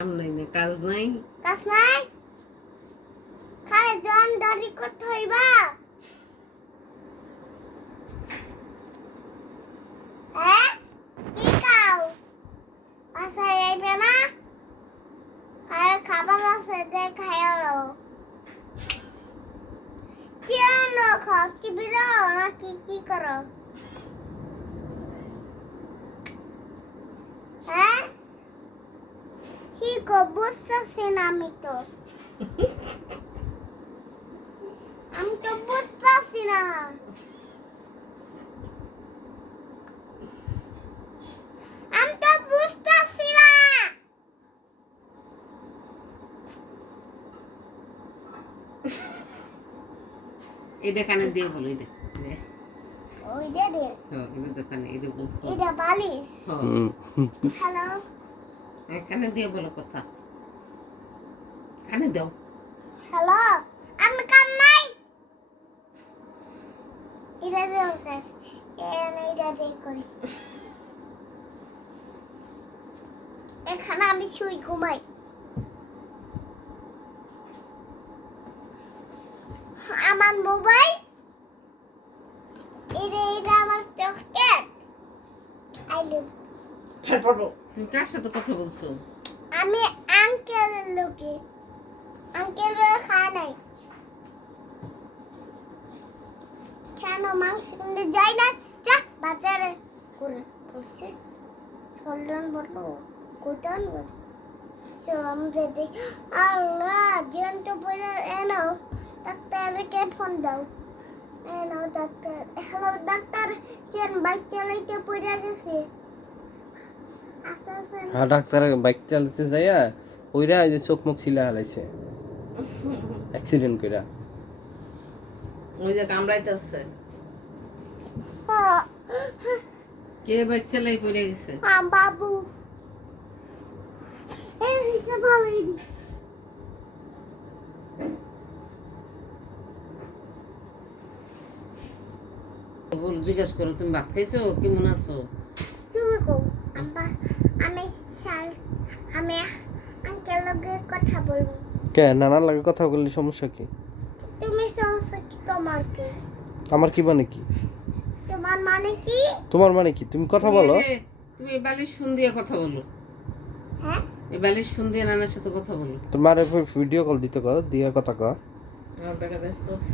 কাজ নাই না, কাজ নাই। কাজ নাই খালি জন দাড়ি করতে হইবা হ্যাঁ কি খাও আচ্ছা এইবে না খায় খাবার আছে দে খাইলো কি আনো খাও কি বিরাও না কি করো হ্যাঁ কি গো বুঝতেছি না আমি তো বুঝতেছি না আমি তো বুঝতেছি না এটা কানে দিয়ে বলো এটা ওই যে রে এটা দোকানে এটা বালিশ হ্যালো কানে দিয়ে বলো কথা কানে দাও হ্যালো আমি কাম নাই এটা রে ওসাস এটা দিয়ে করি এখানে আমি শুই ঘুমাই আমার মোবাইল এটা আমার চকলেট আই লাভ তুমি কার সাথে কথা বলছো আমি আঙ্কেলের লোকে আঙ্কেল খায় নাই কেন মাংস কিনতে যাই না যা বাজারে করে পড়ছে চললেন বললো কোথায় বলো চললাম যেতে আল্লাহ জ্যান্ত পড়ে এনো ডাক্তারকে ফোন দাও এনো doctor hello doctor chain bike চালাইতে পড়ে গেছে হ্যাঁ ডাক্তার বাইক চালাতে যাইয়া ওইরা এই যে চোখ মুখ ছিলা হালাইছে অ্যাক্সিডেন্ট কইরা ওই যে কামড়াইতেছে কে বাচ্চা লাই পড়ে গেছে বাবু এই ভালোই দি বল জিজ্ঞেস করো তুমি ভাত খাইছো কেমন আছো তুমি কো আমি আমি আঙ্কেল লগে কথা বলবো কে নানার লাগে কথা বললে সমস্যা কি তুমি সমস্যা কি তোমার কি আমার কি মানে কি তোমার মানে কি তোমার মানে কি তুমি কথা বলো তুমি এই বালিশ ফোন দিয়ে কথা বলো হ্যাঁ এই বালিশ ফোন দিয়ে নানার সাথে কথা বলো তোমার ভিডিও কল দিতে কও দিয়ে কথা কও আমার বেটা ব্যস্ত আছে।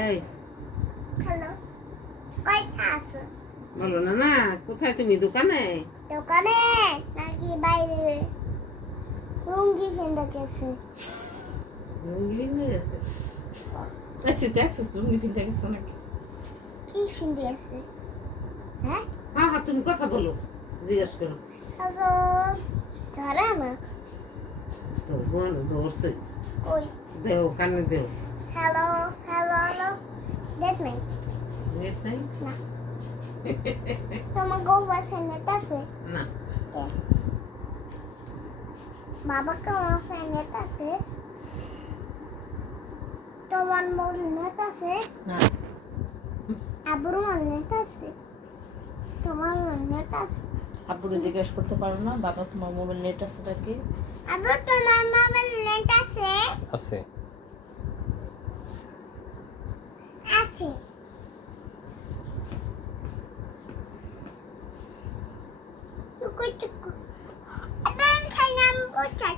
এই হ্যালো কই আছো বলো না না কোথায় তুমি দোকানে দোকানে নাকি বাইরে লুঙ্গি ফেন্দা গেছে লুঙ্গি পিন্ধে গেছে আচ্ছা দেখছিস লুঙ্গি পিন্ধে গেছে নাকি কি ফেন্দে আছে হ্যাঁ হ্যাঁ হ্যাঁ তুমি কথা বলো জিজ্ঞেস করো হ্যালো ধরা না তো বোন ধরছে কই দেও কানে দেও হ্যালো হ্যালো হ্যালো দেখ নাই নেট নাই না তোমার গো বাসে নেট আছে না বাবা কেমন আছে নেট আছে তোমার মোর নেট আছে না আবুর মোর নেট আছে তোমার নেট আছে আব্বুরে জিজ্ঞেস করতে পারো না বাবা তোমার মোবাইল নেট আছে নাকি আবু তোমার মোবাইল নেট আছে আছে আছে টুকু টুকু এখন খাইলাম কোথায়